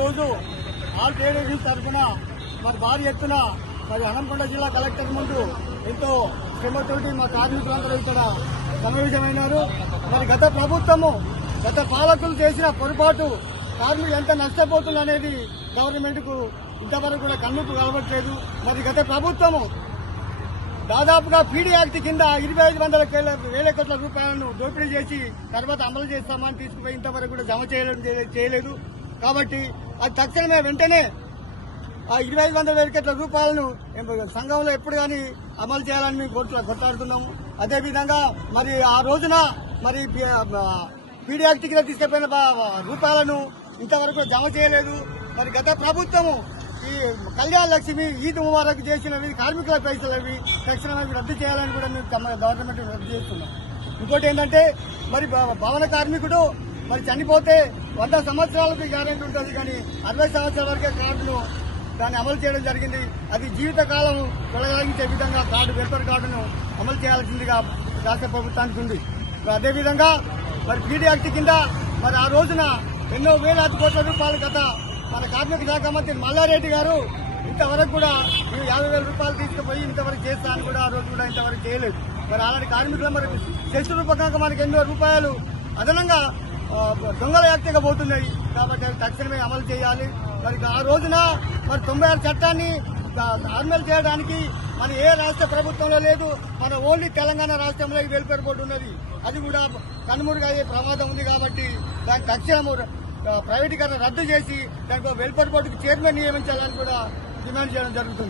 రోజు all trade unions తరఫున మరి భారీ ఎత్తున మరి హన్మకొండ జిల్లా కలెక్టర్ ముందు ఎంతో శ్రమతోటి మా కార్మికులందరూ ఇక్కడ సమావేశమైనారు. మరి గత పాలకులు చేసిన పొరపాటు కార్మికులు ఎంత నష్టపోతుంది అనేది గవర్నమెంట్ కు ఇంతవరకు కూడా కన్నుకు కలవట్లేదు. మరి గత ప్రభుత్వము దాదాపుగా పీడీ యాక్ట్ కింద 2500 వేల కోట్ల రూపాయలను దోపిడీ చేసి తర్వాత అమలు చేస్తామని తీసుకుపోయి ఇంతవరకు కూడా జమ చేయలేదు. కాబట్టి అది తక్షణమే వెంటనే ఆ 2500 వేల కోట్ల రూపాయలను సంఘంలో ఎప్పుడు కానీ అమలు చేయాలని మేము కొట్లాడుతున్నాము. అదేవిధంగా మరి ఆ రోజున మరి పీడీ యాక్ట్ కింద తీసుకుపోయిన రూపాయలను ఇంతవరకు జమ చేయలేదు. మరి గత ప్రభుత్వము ఈ కళ్యాణ లక్ష్మి ఈద్ ముబారక్ చేసినవి కార్మికుల పైసలు అవి తక్షణమే రద్దు చేయాలని కూడా మేము గవర్నమెంట్ రద్దు చేస్తున్నాం. ఇంకోటి ఏంటంటే మరి భవన కార్మికుడు మరి చనిపోతే 100 సంవత్సరాలకు గ్యారెంటీ ఉంటుంది, కానీ 60 సంవత్సరాల వరకే కార్డును దాన్ని అమలు చేయడం జరిగింది. అది జీవితకాలం కొనసాగించే విధంగా వెల్ఫేర్ కార్డును అమలు చేయాల్సిందిగా రాష్ట్ర ప్రభుత్వానికి ఉంది. అదేవిధంగా మరి పీడీ యాక్ట్ కింద మరి ఆ రోజున ఎన్నో వేలాది కోట్ల రూపాయలు గత మన కార్మిక శాఖ మంత్రి మల్లారెడ్డి గారు ఇంతవరకు కూడా మేము 50,000 రూపాయలు తీసుకుపోయి ఇంతవరకు చేస్తా అని కూడా ఆ రోజు కూడా ఇంతవరకు చేయలేదు. మరి అలాంటి కార్మికులు మరి సెస్ రూపకంగా మనకి ఎన్నో రూపాయలు అదనంగా దొంగల యాక్ట్గా పోతున్నాయి. కాబట్టి అవి తక్షణమే అమలు చేయాలి. మరి ఆ రోజున మరి 96 చట్టాన్ని అమలు చేయడానికి మన ఏ రాష్ట్ర ప్రభుత్వంలో లేదు. మన ఓన్లీ తెలంగాణ రాష్ట్రంలో ఈ వెల్ఫేర్ బోర్డు ఉన్నది. అది కూడా కనుమరుగయ్యే ప్రమాదం ఉంది. కాబట్టి దాని తక్షణము ప్రైవేటీకరణ రద్దు చేసి దానికి వెల్ఫేర్ బోర్డుకి చైర్మన్ నియమించాలని కూడా డిమాండ్ చేయడం జరుగుతుంది.